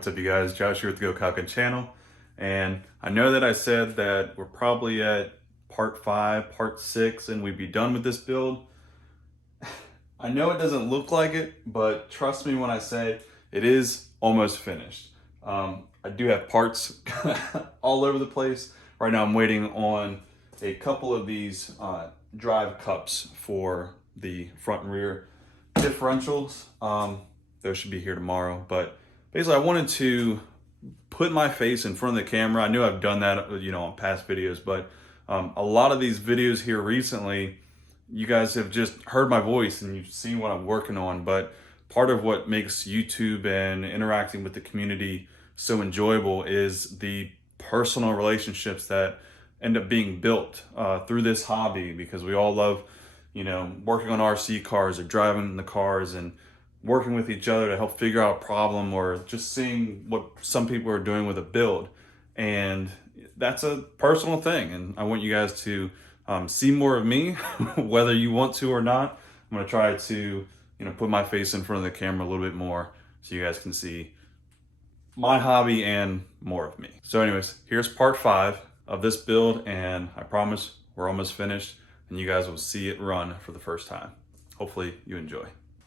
What's up, you guys? Josh here with the GoKaioken channel. And I know that I said that we're probably at part 5, part 6, and we'd be done with this build. I know it doesn't look like it, but trust me when I say it is almost finished. I do have parts all over the place. Right now I'm waiting on a couple of these drive cups for the front and rear differentials. Those should be here tomorrow, but basically I wanted to put my face in front of the camera. I know I've done that, on past videos, but a lot of these videos here recently, you guys have just heard my voice and you've seen what I'm working on. But part of what makes YouTube and interacting with the community so enjoyable is the personal relationships that end up being built through this hobby, because we all love, working on RC cars or driving the cars and working with each other to help figure out a problem, or just seeing what some people are doing with a build. And that's a personal thing, and I want you guys to see more of me, whether you want to or not. I'm gonna try to put my face in front of the camera a little bit more so you guys can see my hobby and more of me. So anyways, here's part 5 of this build, and I promise we're almost finished and you guys will see it run for the first time. Hopefully you enjoy.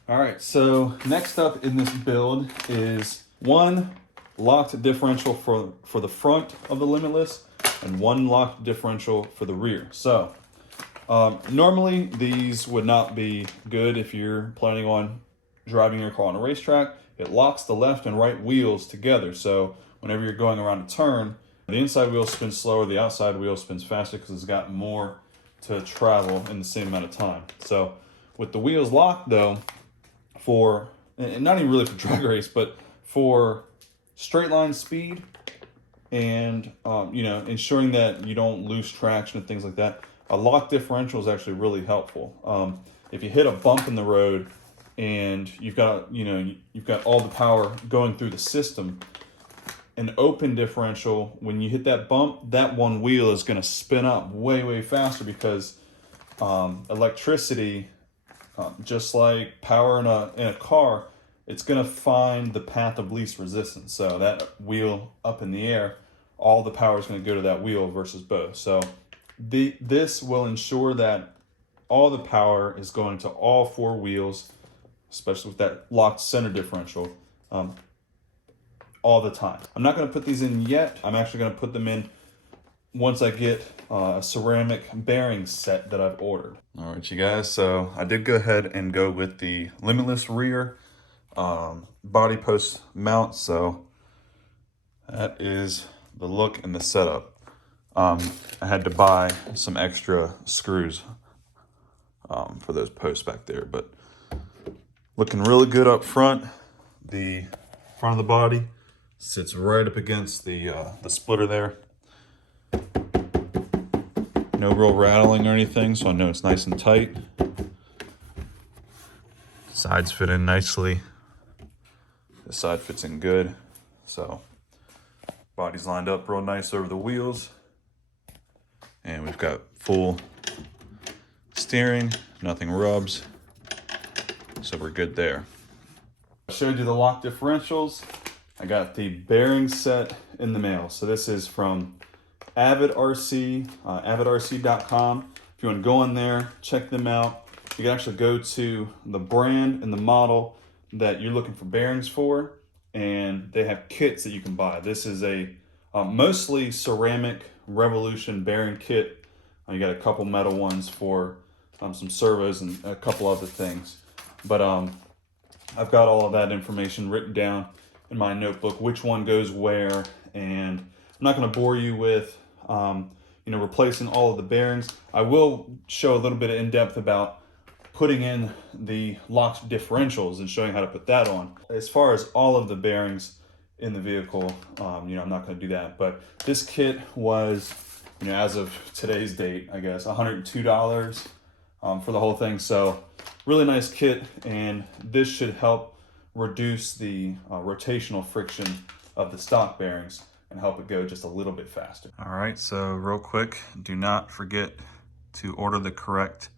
All right, so next up in this build is one locked differential for the front of the Limitless and one locked differential for the rear. So normally these would not be good if you're planning on driving your car on a racetrack. It locks the left and right wheels together. So whenever you're going around a turn, the inside wheel spins slower, the outside wheel spins faster because it's got more to travel in the same amount of time. So with the wheels locked though, and not even really for drag race, but for straight line speed and ensuring that you don't lose traction and things like that, a locked differential is actually really helpful. If you hit a bump in the road and you've got all the power going through the system, an open differential, when you hit that bump, that one wheel is going to spin up way faster, because electricity, just like power in a car, it's going to find the path of least resistance. So that wheel up in the air, all the power is going to go to that wheel versus both. So this will ensure that all the power is going to all 4 wheels, especially with that locked center differential, all the time. I'm not going to put these in yet. I'm actually going to put them in once I get a ceramic bearing set that I've ordered. All right, you guys, so I did go ahead and go with the Limitless rear body post mount. So that is the look and the setup. I had to buy some extra screws for those posts back there, but looking really good up front. The front of the body sits right up against the splitter there. No real rattling or anything, so I know it's nice and tight. Sides fit in nicely. This side fits in good. So body's lined up real nice over the wheels. And we've got full steering, nothing rubs. So we're good there. I showed you the lock differentials. I got the bearing set in the mail. So this is from Avid RC, avidrc.com. If you want to go in there, check them out. You can actually go to the brand and the model that you're looking for bearings for, and they have kits that you can buy. This is a mostly ceramic Revolution bearing kit. You got a couple metal ones for some servos and a couple other things. But I've got all of that information written down in my notebook, which one goes where, and I'm not going to bore you with replacing all of the bearings. I will show a little bit of in-depth about putting in the locked differentials and showing how to put that on. As far as all of the bearings in the vehicle, I'm not going to do that. But this kit was, as of today's date, I guess, $102 for the whole thing. So really nice kit, and this should help reduce the rotational friction of the stock bearings and help it go just a little bit faster. All right, so real quick, do not forget to order the correct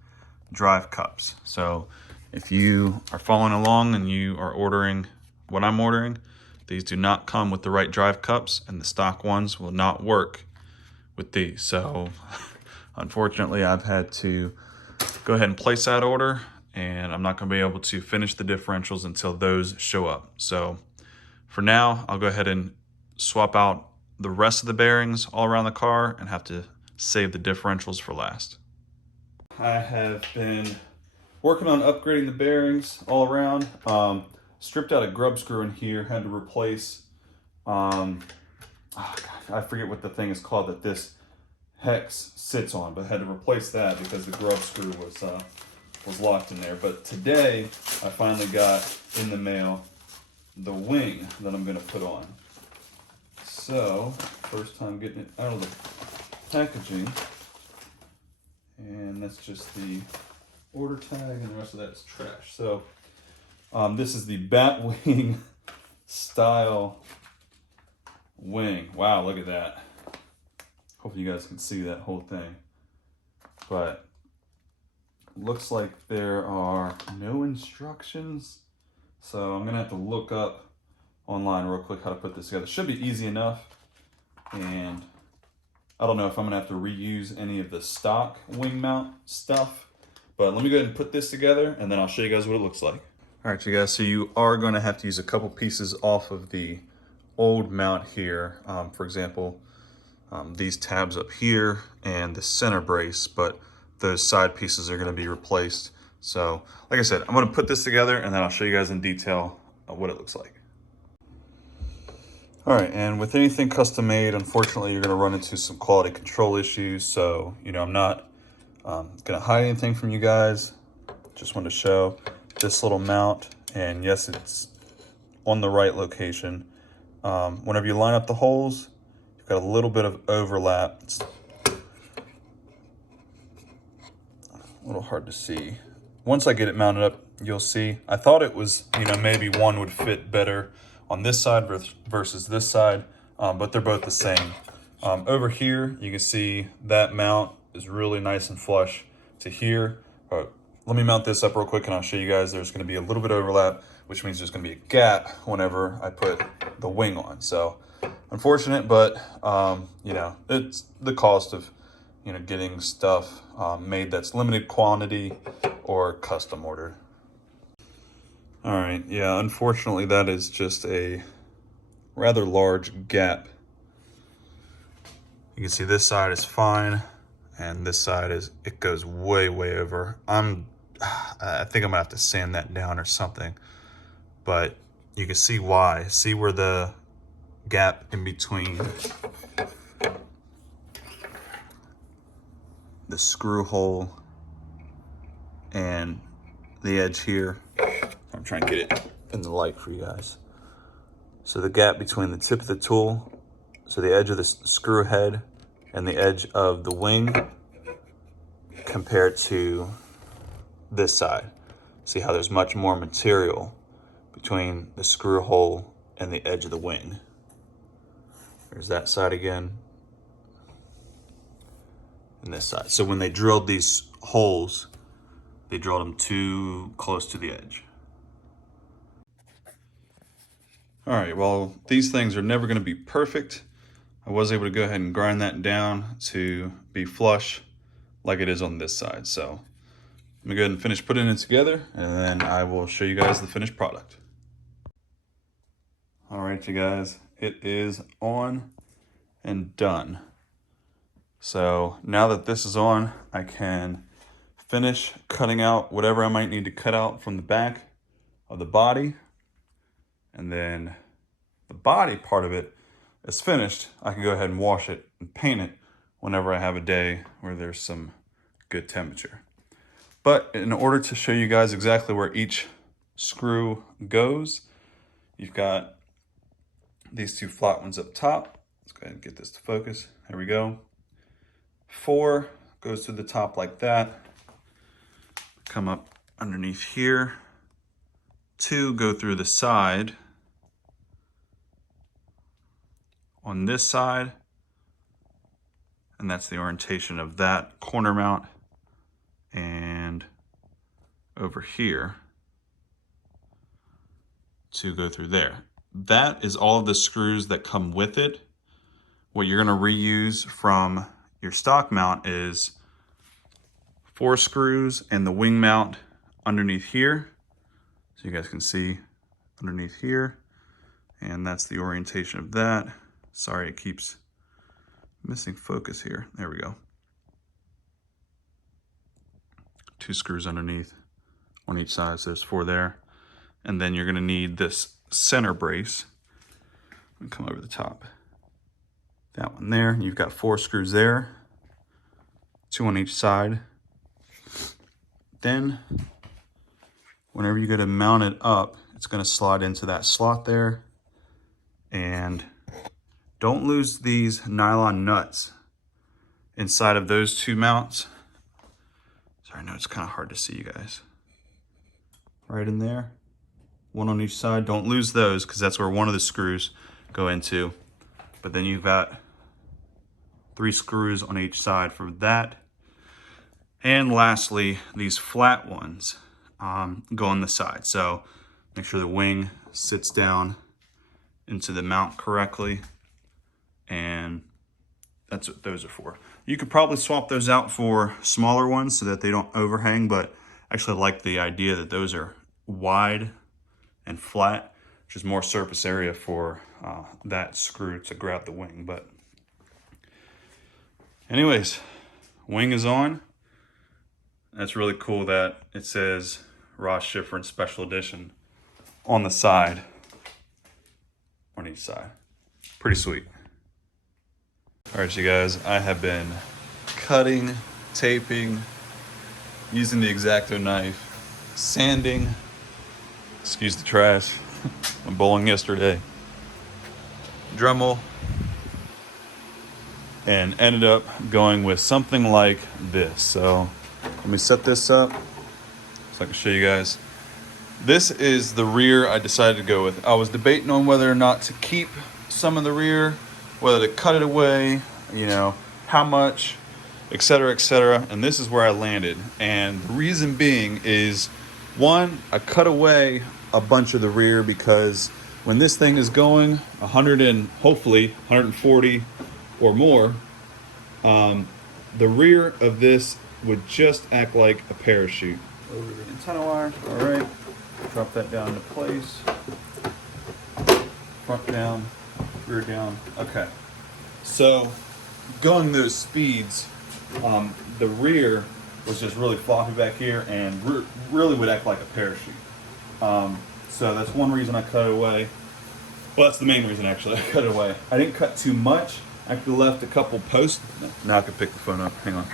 drive cups. So if you are following along and you are ordering what I'm ordering, these do not come with the right drive cups, and the stock ones will not work with these. So unfortunately, I've had to go ahead and place that order, and I'm not going to be able to finish the differentials until those show up. So for now, I'll go ahead and swap out the rest of the bearings all around the car and have to save the differentials for last. I have been working on upgrading the bearings all around. Stripped out a grub screw in here, had to replace, oh God, I forget what the thing is called that this hex sits on, but had to replace that because the grub screw was locked in there. But today, I finally got in the mail the wing that I'm gonna put on. So, first time getting it out of the packaging. And that's just the order tag, and the rest of that is trash. So, this is the Batwing style wing. Wow, look at that. Hopefully you guys can see that whole thing. But looks like there are no instructions. So I'm gonna have to look up online real quick how to put this together. Should be easy enough. And I don't know if I'm gonna have to reuse any of the stock wing mount stuff. But let me go ahead and put this together, and then I'll show you guys what it looks like. All right, you guys, so you are gonna have to use a couple pieces off of the old mount here. For example, these tabs up here and the center brace, but those side pieces are gonna be replaced. So, like I said, I'm gonna put this together and then I'll show you guys in detail what it looks like. All right, and with anything custom made, unfortunately, you're gonna run into some quality control issues. So, you know, I'm not gonna hide anything from you guys. Just wanted to show this little mount, and yes, it's on the right location. Whenever you line up the holes, you've got a little bit of overlap. It's a little hard to see. Once I get it mounted up, you'll see. I thought it was, you know, maybe one would fit better on this side versus this side, but they're both the same. Over here, you can see that mount is really nice and flush to here. Let me mount this up real quick and I'll show you guys. There's gonna be a little bit of overlap, which means there's gonna be a gap whenever I put the wing on. So unfortunate, but you know, it's the cost of, you know, getting stuff made that's limited quantity or custom ordered. All right, yeah, unfortunately that is just a rather large gap. You can see this side is fine, and this side it goes way over. I think I'm gonna have to sand that down or something, but you can see why. See where the gap in between the screw hole and the edge here. I'm trying to get it in the light for you guys. So the gap between the tip of the tool, so the edge of the screw head and the edge of the wing compared to this side. See how there's much more material between the screw hole and the edge of the wing. There's that side again. And this side. So when they drilled these holes, they drilled them too close to the edge. All right, well, these things are never gonna be perfect. I was able to go ahead and grind that down to be flush like it is on this side. So let me go ahead and finish putting it together, and then I will show you guys the finished product. All right, you guys, it is on and done. So now that this is on, I can finish cutting out whatever I might need to cut out from the back of the body. And then the body part of it is finished. I can go ahead and wash it and paint it whenever I have a day where there's some good temperature. But in order to show you guys exactly where each screw goes, you've got these two flat ones up top. Let's go ahead and get this to focus. There we go. 4 goes to the top like that. Come up underneath here. 2 go through the side on this side, and that's the orientation of that corner mount. And over here, 2 go through there. that is all of the screws that come with it. What you're gonna reuse from your stock mount is 4 screws and the wing mount underneath here. So you guys can see underneath here. And that's the orientation of that. Sorry, it keeps missing focus here. There we go. 2 screws underneath on each side, so there's 4 there. And then you're gonna need this center brace. And come over the top. That one there, you've got 4 screws there, 2 on each side. Then, whenever you go to mount it up, it's gonna slide into that slot there. And don't lose these nylon nuts inside of those 2 mounts. Sorry, I know it's kind of hard to see you guys. Right in there, 1 on each side. Don't lose those because that's where one of the screws go into. But then you've got 3 screws on each side for that. And lastly, these flat ones go on the side. So make sure the wing sits down into the mount correctly. And that's what those are for. You could probably swap those out for smaller ones so that they don't overhang, but I actually like the idea that those are wide and flat, which is more surface area for that screw to grab the wing. But anyways, wing is on. That's really cool that it says Ross Schifrin Special Edition on the side, on each side. Pretty sweet. All right, you guys, I have been cutting, taping, using the X-Acto knife, sanding, excuse the trash, went bowling yesterday, Dremel, and ended up going with something like this. So let me set this up so I can show you guys. This is the rear I decided to go with. I was debating on whether or not to keep some of the rear, whether to cut it away, you know, how much, etc., etc. And this is where I landed. And the reason being is, one, I cut away a bunch of the rear because when this thing is going 100 and hopefully 140 or more, the rear of this would just act like a parachute. Over the antenna wire. All right, drop that down into place. Front down, rear down. Okay, so going those speeds, the rear was just really floppy back here and really would act like a parachute. So that's one reason I cut it away. Well, that's the main reason actually I cut it away. I didn't cut too much. I actually left a couple posts. Now I can pick the phone up, hang on.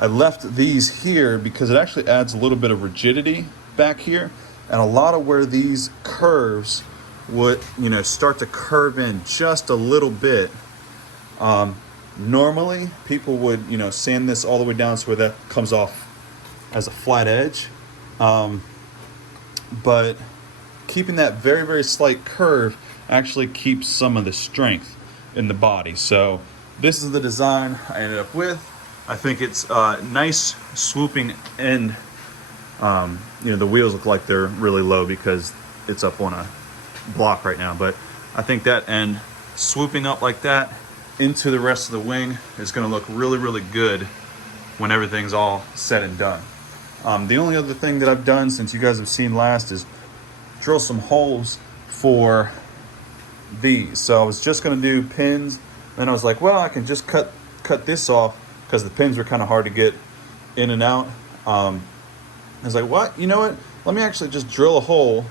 I left these here because it actually adds a little bit of rigidity back here. And a lot of where these curves would, you know, start to curve in just a little bit. Normally people would, you know, sand this all the way down so where that comes off as a flat edge. But keeping that very, very slight curve actually keeps some of the strength in the body. So this is the design I ended up with. I think it's nice swooping end. You know, the wheels look like they're really low because it's up on a block right now, but I think that end swooping up like that into the rest of the wing is going to look really, really good when everything's all said and done. The only other thing that I've done since you guys have seen last is drill some holes for these. So I was just going to do pins, then I was like, well, I can just cut this off because the pins were kind of hard to get in and out. I was like, what? You know what? Let me actually just drill a hole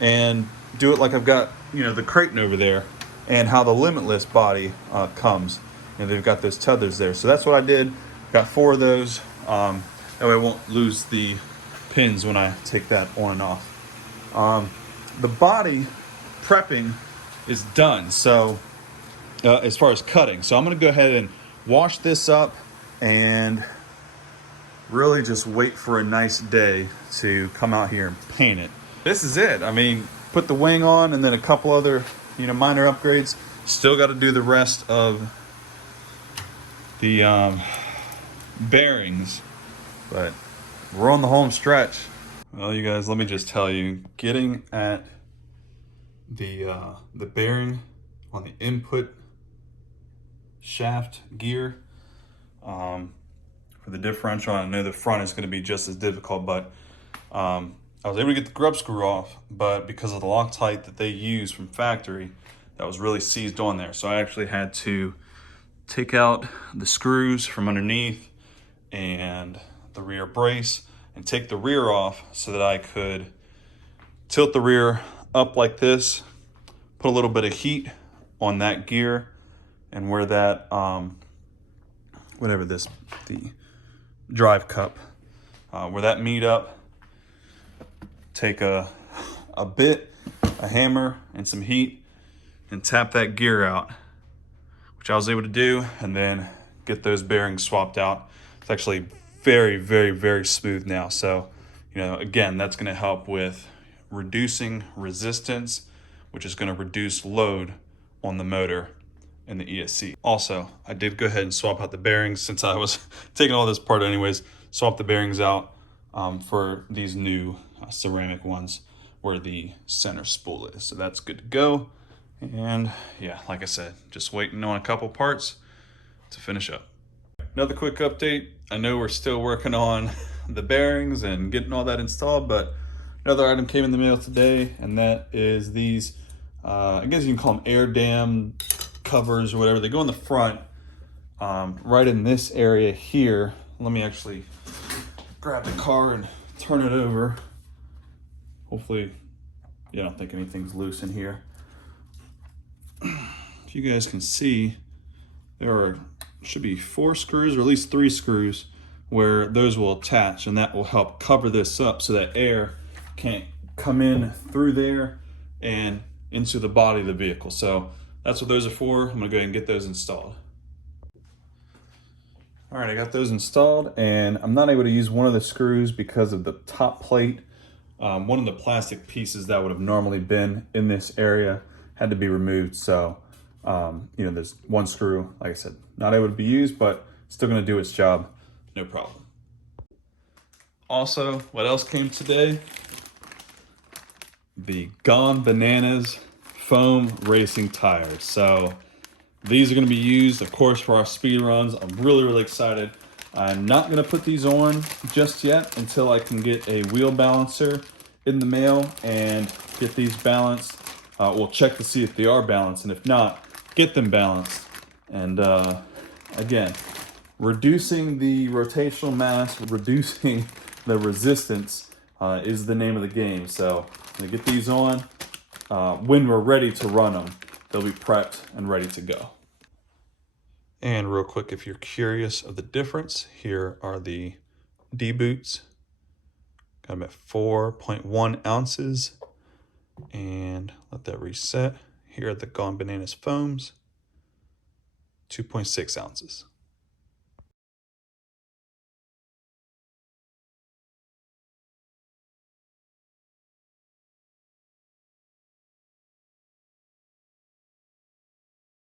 and do it like I've got, you know, the Kraton over there and how the Limitless body comes. And they've got those tethers there. So that's what I did. Got 4 of those. That way I won't lose the pins when I take that on and off. The body prepping is done. So as far as cutting. So I'm going to go ahead and wash this up and really just wait for a nice day to come out here and paint it. This is it. I mean, put the wing on and then a couple other, you know, minor upgrades. Still got to do the rest of the bearings, but we're on the home stretch. Well, you guys, let me just tell you, getting at the bearing on the input shaft gear for the differential. I know the front is going to be just as difficult, but I was able to get the grub screw off, but because of the Loctite that they use from factory, that was really seized on there. So I actually had to take out the screws from underneath and the rear brace and take the rear off so that I could tilt the rear up like this, put a little bit of heat on that gear and where that, the drive cup, where that meet up, take a bit, a hammer, and some heat and tap that gear out, which I was able to do, and then get those bearings swapped out. It's actually very, very, very smooth now. So, again, that's going to help with reducing resistance, which is going to reduce load on the motor and the ESC. Also, I did go ahead and swap out the bearings since I was taking all this apart anyways. Swap the bearings out for these new ceramic ones where the center spool is. So that's good to go. And yeah, like I said, just waiting on a couple parts to finish up. Another quick update. I know we're still working on the bearings and getting all that installed, but another item came in the mail today, and that is these, I guess you can call them air dam covers or whatever. They go in the front, right in this area here. Let me actually grab the car and turn it over. Hopefully, I don't think anything's loose in here. If you guys can see, there should be 4 screws, or at least 3 screws, where those will attach, and that will help cover this up so that air can't come in through there and into the body of the vehicle. So that's what those are for. I'm gonna go ahead and get those installed. All right, I got those installed, and I'm not able to use one of the screws because of the top plate. One of the plastic pieces that would have normally been in this area had to be removed. So, there's one screw, like I said, not able to be used, but still gonna do its job, no problem. Also, what else came today? The Gone Bananas foam racing tires. So these are gonna be used, of course, for our speed runs. I'm really, really excited. I'm not gonna put these on just yet until I can get a wheel balancer in the mail and get these balanced. We'll check to see if they are balanced, and if not, get them balanced. And again, reducing the rotational mass, reducing the resistance is the name of the game. So I'm gonna get these on. When we're ready to run them, they'll be prepped and ready to go. And real quick, if you're curious of the difference, here are the D boots. Got them at 4.1 ounces. And let that reset. Here are the Gone Bananas foams, 2.6 ounces.